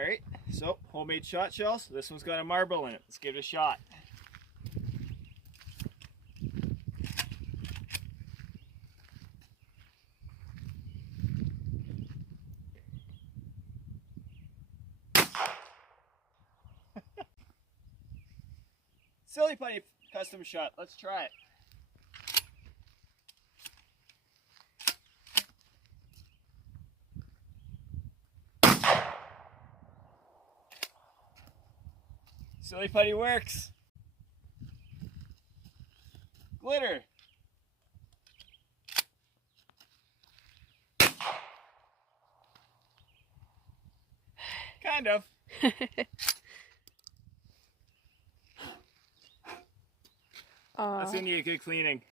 All right, so homemade shot shells. This one's got a marble in it. Let's give it a shot. Silly putty custom shot. Let's try it. Silly putty works. Glitter. Kind of. That's gonna need a good cleaning.